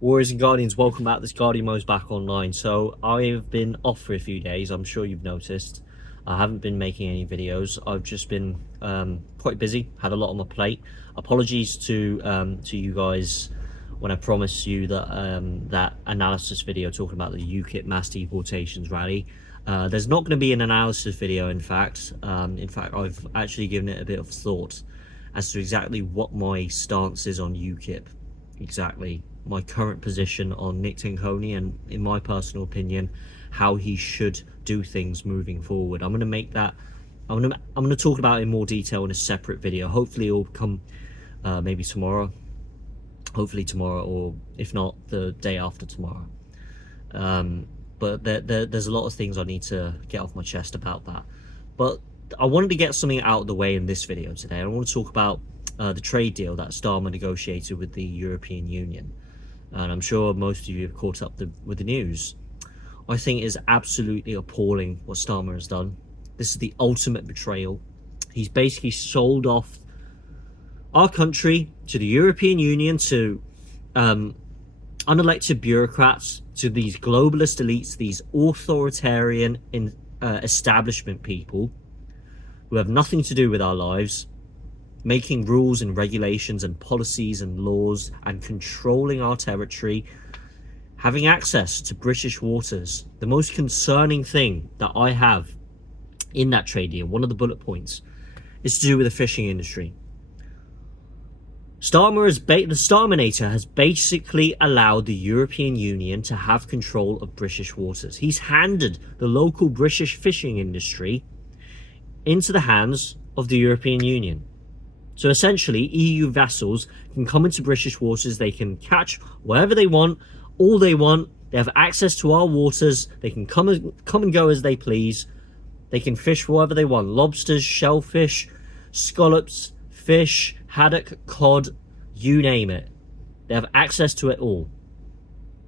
Warriors and Guardians, welcome back. This Guardian Mo's back online. So I've been off for a few days. I'm sure you've noticed. I haven't been making any videos. I've just been quite busy. Had a lot on my plate. Apologies to you guys when I promised you that that analysis video talking about the UKIP mass deportations rally. There's not going to be an analysis video. In fact, I've actually given it a bit of thought as to exactly what my stance is on UKIP. Exactly my current position on Nick Tinconi, and in my personal opinion how he should do things moving forward. I'm going to make that I'm going to talk about it in more detail in a separate video. Hopefully it'll come maybe tomorrow, or if not the day after tomorrow. But there's a lot of things I need to get off my chest about that. But I wanted to get something out of the way in this video today. I want to talk about the trade deal that Starmer negotiated with the European Union. And I'm sure most of you have caught up with the news. I think it is absolutely appalling what Starmer has done. This is the ultimate betrayal. He's basically sold off our country to the European Union, to unelected bureaucrats, to these globalist elites, these authoritarian establishment people who have nothing to do with our lives, making rules and regulations and policies and laws and controlling our territory, having access to British waters. The most concerning thing that I have in that trade deal, one of the bullet points, is to do with the fishing industry. The Starmernator has basically allowed the European Union to have control of British waters. He's handed the local British fishing industry into the hands of the European Union. So essentially, EU vessels can come into British waters, they can catch whatever they want, all they want, they have access to our waters, they can come and go as they please, they can fish whatever they want, lobsters, shellfish, scallops, fish, haddock, cod, you name it. They have access to it all.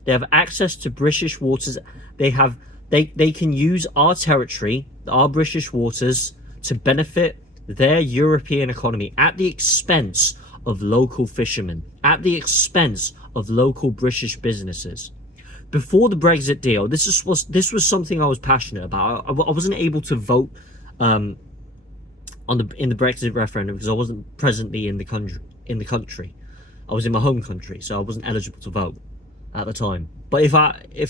They have access to British waters. They can use our territory, our British waters, to benefit their European economy at the expense of local fishermen, at the expense of local British businesses. Before the Brexit deal, this was something I was passionate about. I wasn't able to vote in the Brexit referendum because I wasn't presently in the country. I was in my home country, so I wasn't eligible to vote at the time. But if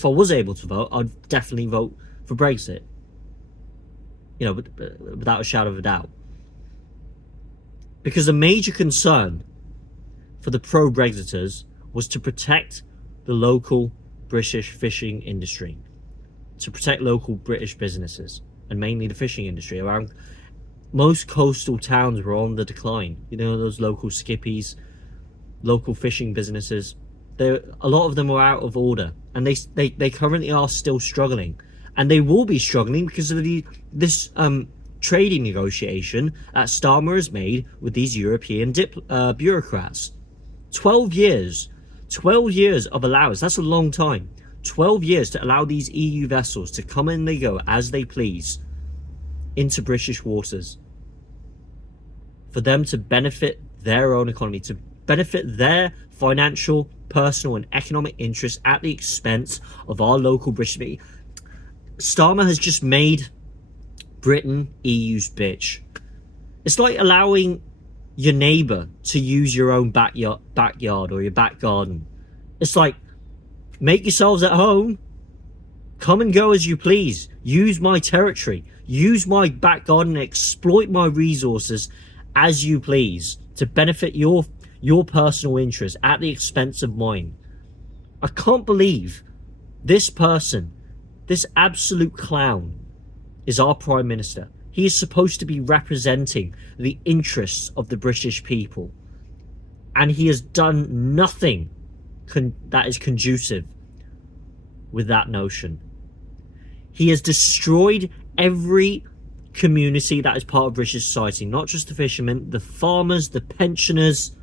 I was able to vote, I'd definitely vote for Brexit. You know, without a shadow of a doubt. Because the major concern for the pro-Brexiters was to protect the local British fishing industry, to protect local British businesses, and mainly the fishing industry. Around most coastal towns were on the decline. You know, those local skippies, local fishing businesses. A lot of them were out of order, and they currently are still struggling, and they will be struggling because of this trading negotiation that Starmer has made with these European bureaucrats. 12 years of allowance. That's a long time. 12 years to allow these EU vessels to come and they go as they please into British waters, for them to benefit their own economy, to benefit their financial, personal and economic interests at the expense of our local British. Starmer has just made Britain EU's bitch. It's like allowing your neighbour to use your own backyard or your back garden. It's like, make yourselves at home, come and go as you please, use my territory, use my back garden, exploit my resources as you please to benefit your personal interests at the expense of mine. I can't believe this person, this absolute clown, is our Prime Minister. He is supposed to be representing the interests of the British people, and he has done nothing that is conducive with that notion. He has destroyed every community that is part of British society, not just the fishermen, the farmers, the pensioners,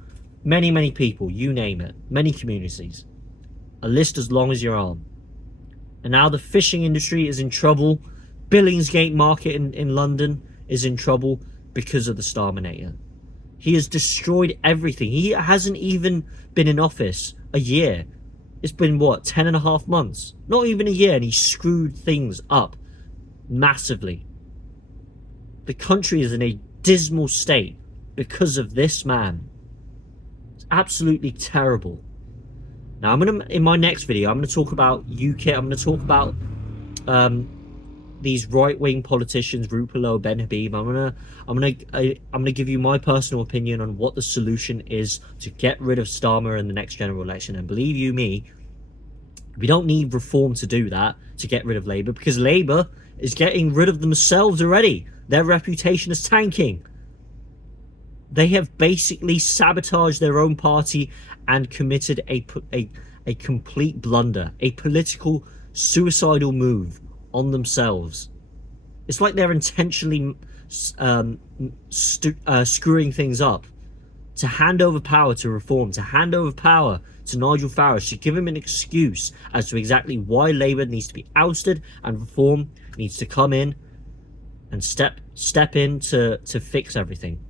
many people, you name it, many communities. A list as long as your arm. And now the fishing industry is in trouble. Billingsgate Market in London is in trouble because of the Starmernator. He has destroyed everything. He hasn't even been in office a year. It's been what, 10.5 months? Not even a year, and he screwed things up massively. The country is in a dismal state because of this man. It's absolutely terrible. Now, in my next video, I'm gonna talk about UKIP. I'm gonna talk about these right-wing politicians, Rupert, Ben Habib. I'm gonna give you my personal opinion on what the solution is to get rid of Starmer in the next general election. And believe you me, we don't need reform to do that, to get rid of Labour, because Labour is getting rid of themselves already. Their reputation is tanking. They have basically sabotaged their own party and committed a complete blunder, a political suicidal move on themselves. It's like they're intentionally screwing things up to hand over power to reform, to hand over power to Nigel Farage, to give him an excuse as to exactly why Labour needs to be ousted and reform needs to come in and step in to fix everything.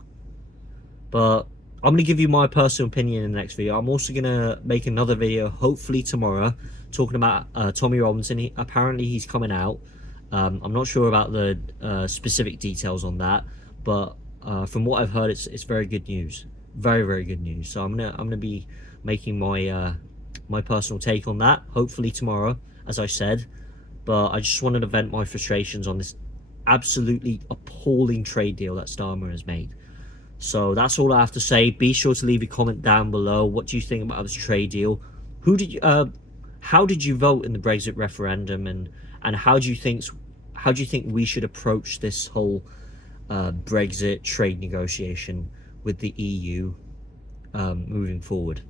But I'm going to give you my personal opinion in the next video. I'm also going to make another video, hopefully tomorrow, talking about Tommy Robinson. Apparently he's coming out. I'm not sure about the specific details on that, but from what I've heard, it's very good news. Very, very good news. So I'm gonna be making my my personal take on that, hopefully tomorrow, as I said. But I just wanted to vent my frustrations on this absolutely appalling trade deal that Starmer has made. So that's all I have to say. Be sure to leave a comment down below. What do you think about this trade deal? How did you vote in the Brexit referendum, and how do you think we should approach this whole Brexit trade negotiation with the EU moving forward?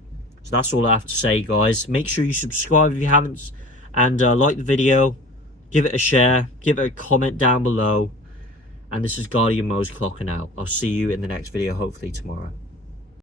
So that's all I have to say, guys. Make sure you subscribe if you haven't, and like the video, give it a share, give it a comment down below. And this is Guardian Mose clocking out. I'll see you in the next video, hopefully tomorrow.